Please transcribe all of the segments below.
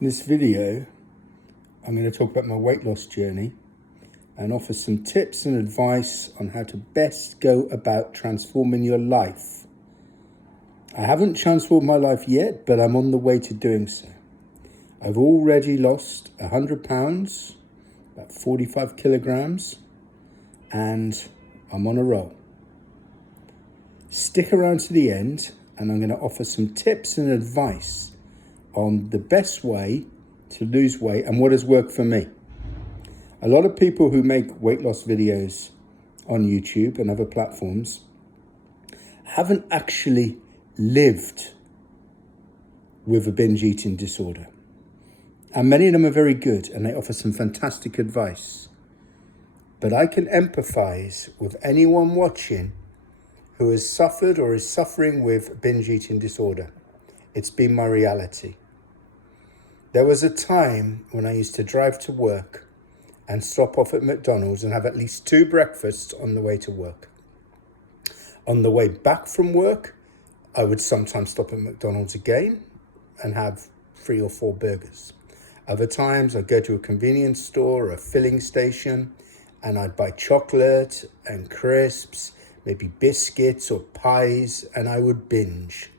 In this video, I'm going to talk about my weight loss journey and offer some tips and advice on how to best go about transforming your life. I haven't transformed my life yet, but I'm on the way to doing so. I've already lost 100 pounds, about 45 kilograms, and I'm on a roll. Stick around to the end, and I'm going to offer some tips and advice on the best way to lose weight and what has worked for me. A lot of people who make weight loss videos on YouTube and other platforms haven't actually lived with a binge eating disorder. And many of them are very good and they offer some fantastic advice. But I can empathize with anyone watching who has suffered or is suffering with binge eating disorder. It's been my reality. There was a time when I used to drive to work and stop off at McDonald's and have at least 2 breakfasts on the way to work. On the way back from work, I would sometimes stop at McDonald's again and have 3 or 4 burgers. Other times I'd go to a convenience store or a filling station and I'd buy chocolate and crisps, maybe biscuits or pies, and I would binge.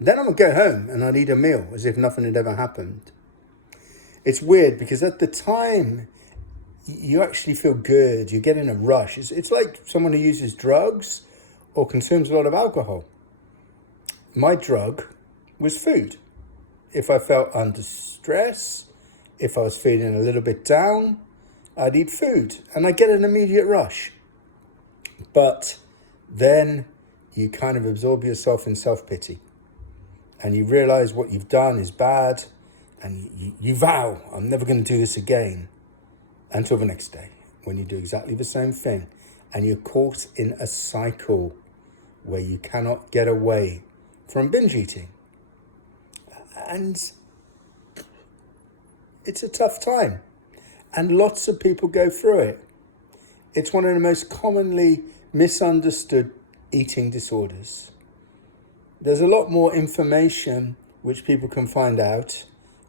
Then I would go home and I'd eat a meal as if nothing had ever happened. It's weird because at the time, you actually feel good. You get in a rush. It's like someone who uses drugs or consumes a lot of alcohol. My drug was food. If I felt under stress, if I was feeling a little bit down, I'd eat food and I get an immediate rush. But then you kind of absorb yourself in self-pity and you realize what you've done is bad and you vow, I'm never going to do this again, until the next day when you do exactly the same thing and you're caught in a cycle where you cannot get away from binge eating. And it's a tough time and lots of people go through it. It's one of the most commonly misunderstood eating disorders. There's a lot more information which people can find out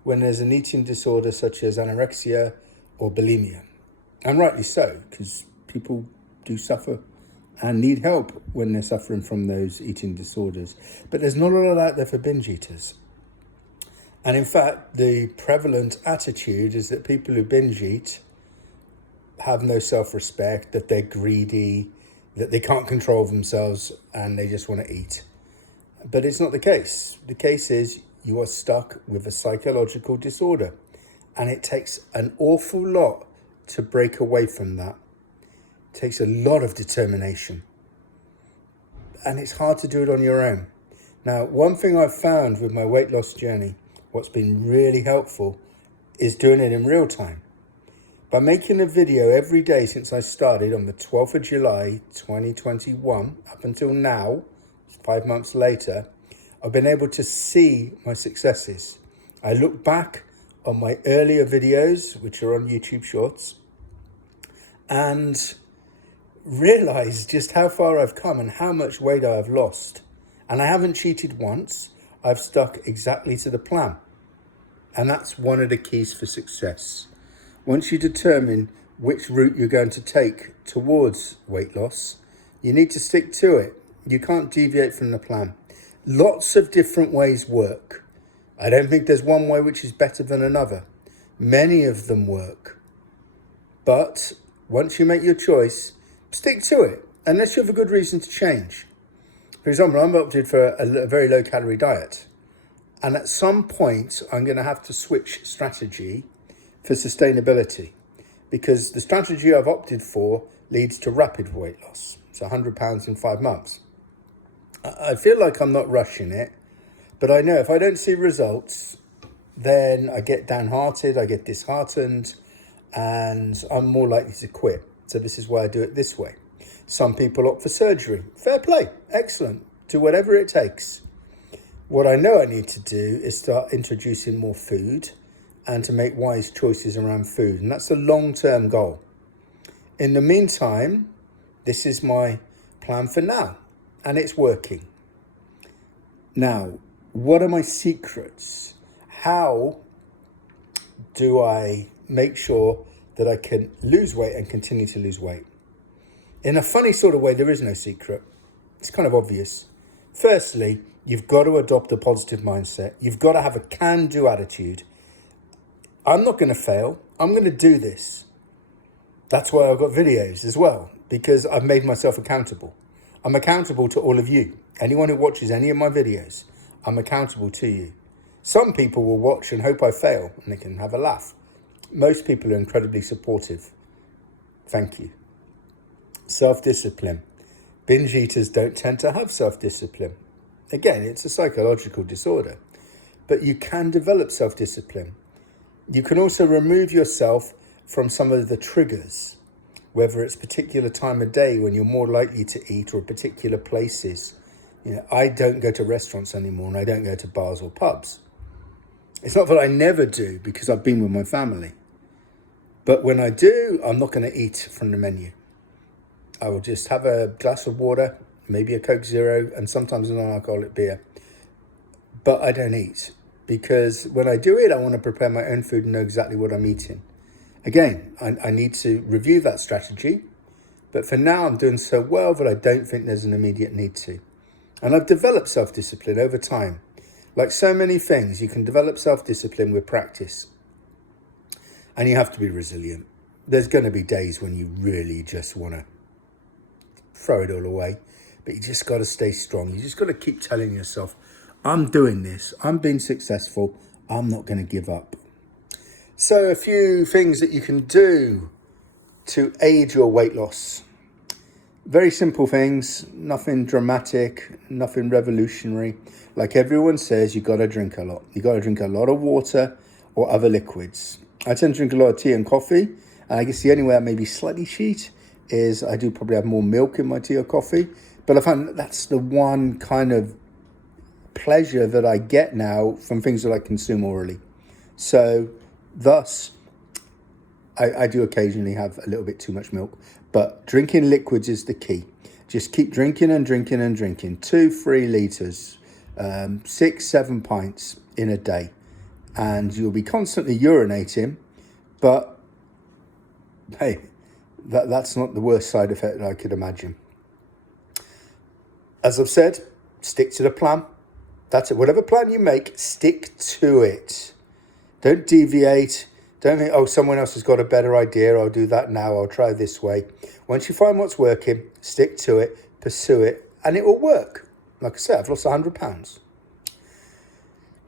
when there's an eating disorder such as anorexia or bulimia. And rightly so, because people do suffer and need help when they're suffering from those eating disorders. But there's not a lot out there for binge eaters. And in fact, the prevalent attitude is that people who binge eat have no self-respect, that they're greedy, that they can't control themselves and they just want to eat. But it's not the case. The case is you are stuck with a psychological disorder and it takes an awful lot to break away from that. It takes a lot of determination and it's hard to do it on your own. Now, one thing I've found with my weight loss journey, what's been really helpful is doing it in real time. By making a video every day since I started on the 12th of July, 2021, up until now, 5 months later, I've been able to see my successes. I look back on my earlier videos, which are on YouTube Shorts, and realize just how far I've come and how much weight I have lost. And I haven't cheated once. I've stuck exactly to the plan. And that's one of the keys for success. Once you determine which route you're going to take towards weight loss, you need to stick to it. You can't deviate from the plan. Lots of different ways work. I don't think there's one way which is better than another. Many of them work. But once you make your choice, stick to it, unless you have a good reason to change. For example, I'm opted for a very low calorie diet. And at some point, I'm going to have to switch strategy for sustainability because the strategy I've opted for leads to rapid weight loss. So 100 pounds in 5 months. I feel like I'm not rushing it, but I know if I don't see results, then I get downhearted, I get disheartened, and I'm more likely to quit. So this is why I do it this way. Some people opt for surgery. Fair play, excellent. Do whatever it takes. What I know I need to do is start introducing more food and to make wise choices around food. And that's a long-term goal. In the meantime, this is my plan for now. And it's working. Now, what are my secrets? How do I make sure that I can lose weight and continue to lose weight? In a funny sort of way, there is no secret. It's kind of obvious. Firstly, you've got to adopt a positive mindset. You've got to have a can-do attitude. I'm not going to fail. I'm going to do this. That's why I've got videos as well, because I've made myself accountable. I'm accountable to all of you. Anyone who watches any of my videos, I'm accountable to you. Some people will watch and hope I fail and they can have a laugh. Most people are incredibly supportive. Thank you. Self-discipline. Binge eaters don't tend to have self-discipline. Again, it's a psychological disorder, but you can develop self-discipline. You can also remove yourself from some of the triggers, whether it's a particular time of day when you're more likely to eat or particular places. I don't go to restaurants anymore and I don't go to bars or pubs. It's not that I never do because I've been with my family. But when I do, I'm not going to eat from the menu. I will just have a glass of water, maybe a Coke Zero, and sometimes a non-alcoholic beer. But I don't eat because when I do it, I want to prepare my own food and know exactly what I'm eating. Again, I need to review that strategy. But for now, I'm doing so well that I don't think there's an immediate need to. And I've developed self-discipline over time. Like so many things, you can develop self-discipline with practice. And you have to be resilient. There's going to be days when you really just want to throw it all away. But you just got to stay strong. You just got to keep telling yourself, I'm doing this. I'm being successful. I'm not going to give up. So a few things that you can do to aid your weight loss. Very simple things, nothing dramatic, nothing revolutionary. Like everyone says, you got to drink a lot. You got to drink a lot of water or other liquids. I tend to drink a lot of tea and coffee. And I guess the only way I may be slightly cheat is I do probably have more milk in my tea or coffee. But I find that's the one kind of pleasure that I get now from things that I consume orally. So thus, I do occasionally have a little bit too much milk, but drinking liquids is the key. Just keep drinking and drinking and drinking. 2-3 litres, 6-7 pints in a day. And you'll be constantly urinating, but hey, that's not the worst side effect I could imagine. As I've said, stick to the plan. That's it. Whatever plan you make, stick to it. Don't deviate. Don't think, someone else has got a better idea. I'll do that now. I'll try this way. Once you find what's working, stick to it, pursue it, and it will work. Like I said, I've lost 100 pounds.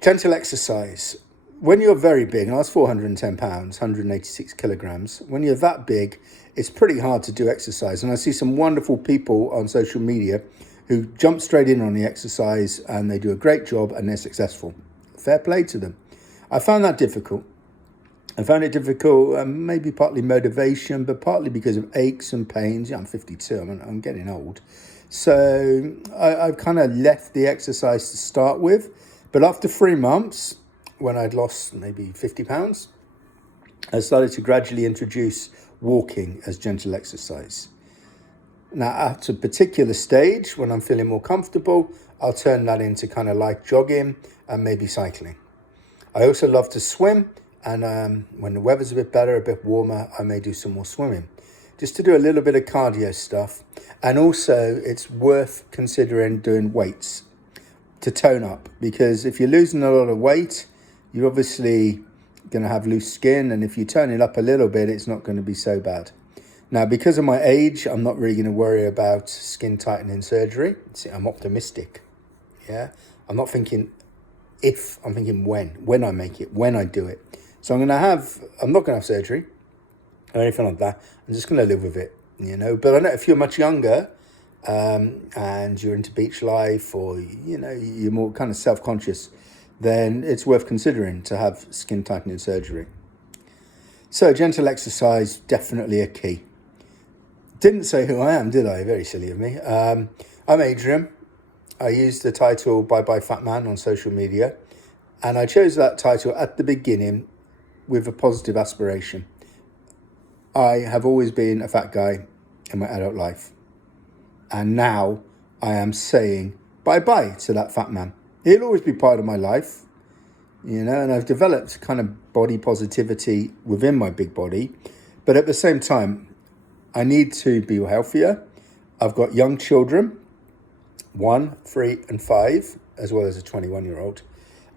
Gentle exercise. When you're very big, and I was 410 pounds, 186 kilograms, when you're that big, it's pretty hard to do exercise. And I see some wonderful people on social media who jump straight in on the exercise and they do a great job and they're successful. Fair play to them. I found that difficult. I found it difficult, maybe partly motivation, but partly because of aches and pains. Yeah, I'm 52, I'm getting old. So I've kind of left the exercise to start with. But after 3 months, when I'd lost maybe 50 pounds, I started to gradually introduce walking as gentle exercise. Now, at a particular stage, when I'm feeling more comfortable, I'll turn that into kind of light jogging and maybe cycling. I also love to swim. And when the weather's a bit better, a bit warmer, I may do some more swimming. Just to do a little bit of cardio stuff. And also, it's worth considering doing weights to tone up. Because if you're losing a lot of weight, you're obviously going to have loose skin. And if you turn it up a little bit, it's not going to be so bad. Now, because of my age, I'm not really going to worry about skin tightening surgery. See, I'm optimistic. Yeah, I'm not thinking if, I'm thinking when I make it, when I do it. So I'm not going to have surgery or anything like that. I'm just going to live with it, But I know if you're much younger and you're into beach life or, you're more kind of self-conscious, then it's worth considering to have skin tightening surgery. So gentle exercise, definitely a key. Didn't say who I am, did I? Very silly of me. I'm Adrian. I used the title Bye Bye Fat Man on social media. And I chose that title at the beginning with a positive aspiration. I have always been a fat guy in my adult life. And now I am saying bye-bye to that fat man. He'll always be part of my life, and I've developed kind of body positivity within my big body. But at the same time, I need to be healthier. I've got young children, 1, 3, and 5, as well as a 21-year-old.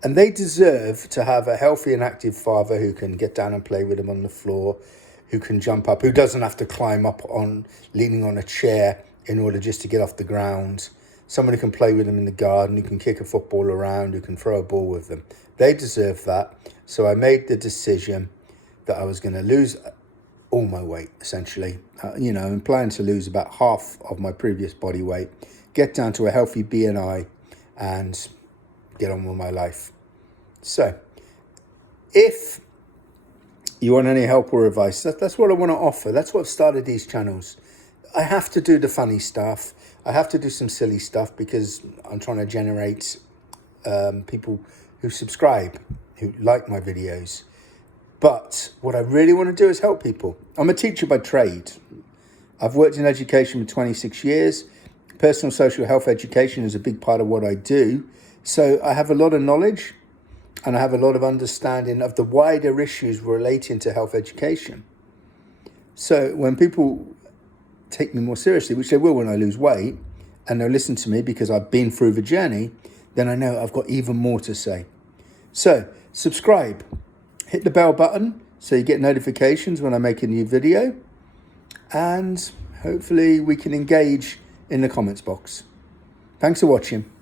And they deserve to have a healthy and active father who can get down and play with them on the floor, who can jump up, who doesn't have to climb up on leaning on a chair in order just to get off the ground. Someone who can play with them in the garden, who can kick a football around, who can throw a ball with them. They deserve that. So I made the decision that I was going to lose all my weight, essentially. I'm planning to lose about half of my previous body weight, get down to a healthy BMI, and get on with my life. So, if you want any help or advice, that's what I want to offer. That's what I've started these channels. I have to do the funny stuff. I have to do some silly stuff because I'm trying to generate people who subscribe, who like my videos. But what I really want to do is help people. I'm a teacher by trade. I've worked in education for 26 years. Personal social health education is a big part of what I do. So I have a lot of knowledge and I have a lot of understanding of the wider issues relating to health education. So when people take me more seriously, which they will when I lose weight, and they'll listen to me because I've been through the journey, then I know I've got even more to say. So subscribe, hit the bell button so you get notifications when I make a new video, and hopefully we can engage in the comments box. Thanks for watching.